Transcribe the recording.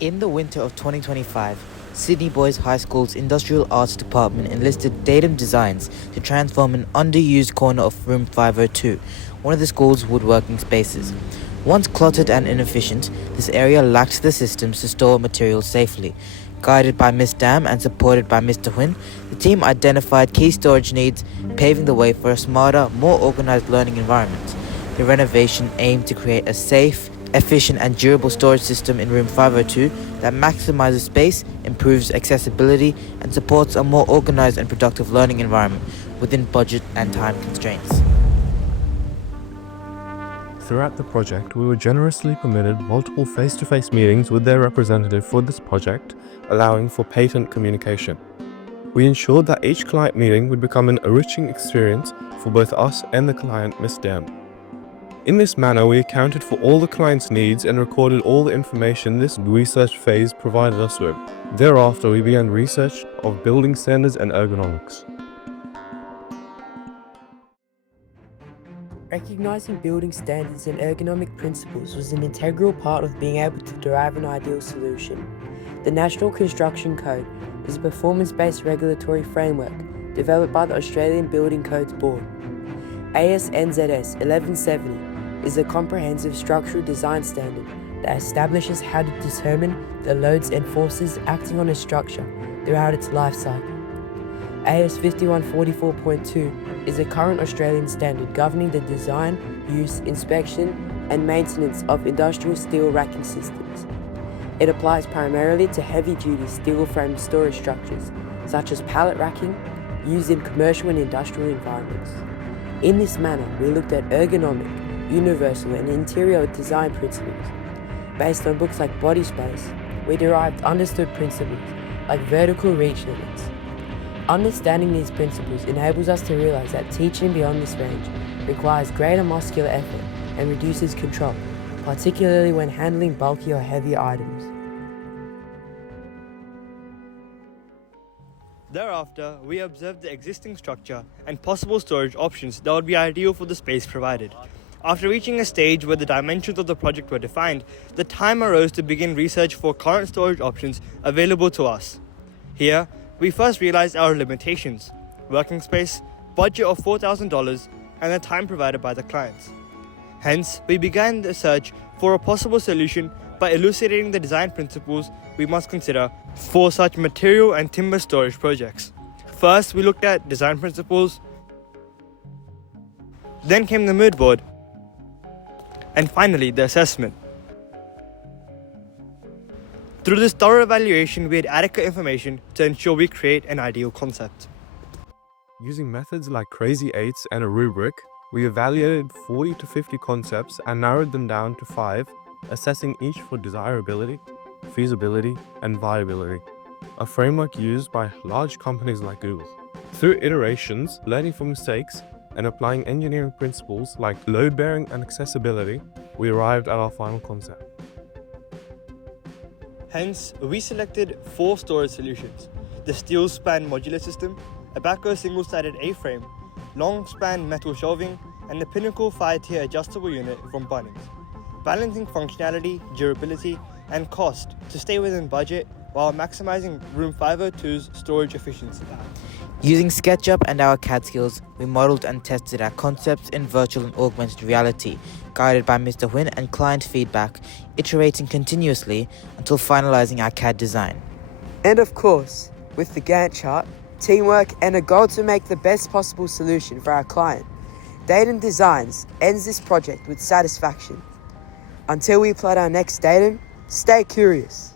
In the winter of 2025, Sydney Boys High School's Industrial Arts Department enlisted Datum Designs to transform an underused corner of Room 502, one of the school's woodworking spaces. Once cluttered and inefficient, this area lacked the systems to store materials safely. Guided by Miss Dam and supported by Mr. Huynh, the team identified key storage needs, paving the way for a smarter, more organized learning environment. The renovation aimed to create a safe, efficient and durable storage system in room 502 that maximizes space, improves accessibility and supports a more organized and productive learning environment within budget and time constraints. Throughout the project, we were generously permitted multiple face-to-face meetings with their representative for this project, allowing for patent communication. We ensured that each client meeting would become an enriching experience for both us and the client, Ms. Dam. In this manner, we accounted for all the client's needs and recorded all the information this research phase provided us with. Thereafter, we began research of building standards and ergonomics. Recognizing building standards and ergonomic principles was an integral part of being able to derive an ideal solution. The National Construction Code is a performance-based regulatory framework developed by the Australian Building Codes Board. AS/NZS 1170 is a comprehensive structural design standard that establishes how to determine the loads and forces acting on a structure throughout its life cycle. AS 5144.2 is a current Australian standard governing the design, use, inspection and maintenance of industrial steel racking systems. It applies primarily to heavy-duty steel frame storage structures, such as pallet racking, used in commercial and industrial environments. In this manner, we looked at ergonomic, universal and interior design principles. Based on books like Body Space, we derived understood principles like vertical reach limits. Understanding these principles enables us to realize that teaching beyond this range requires greater muscular effort and reduces control, particularly when handling bulky or heavy items. Thereafter, we observed the existing structure and possible storage options that would be ideal for the space provided. After reaching a stage where the dimensions of the project were defined, the time arose to begin research for current storage options available to us. Here, we first realized our limitations: working space, budget of $4,000, and the time provided by the clients. Hence, we began the search for a possible solution by elucidating the design principles we must consider for such material and timber storage projects. First, we looked at design principles, then came the mood board, and finally the assessment. Through this thorough evaluation, we had adequate information to ensure we create an ideal concept. Using methods like Crazy Eights and a rubric, we evaluated 40 to 50 concepts and narrowed them down to 5, assessing each for desirability, feasibility, and viability, a framework used by large companies like Google. Through iterations, learning from mistakes, and applying engineering principles like load-bearing and accessibility, we arrived at our final concept. Hence, we selected 4 storage solutions: the steel span modular system, a backrow single-sided A-frame, long span metal shelving, and the Pinnacle 5-tier adjustable unit from Bunnings, balancing functionality, durability, and cost to stay within budget while maximizing Room 502's storage efficiency. Using SketchUp and our CAD skills, we modeled and tested our concepts in virtual and augmented reality, guided by Mr. Huynh and client feedback, iterating continuously until finalizing our CAD design. And of course, with the Gantt chart, teamwork and a goal to make the best possible solution for our client, Datum Designs ends this project with satisfaction. Until we plot our next datum, stay curious.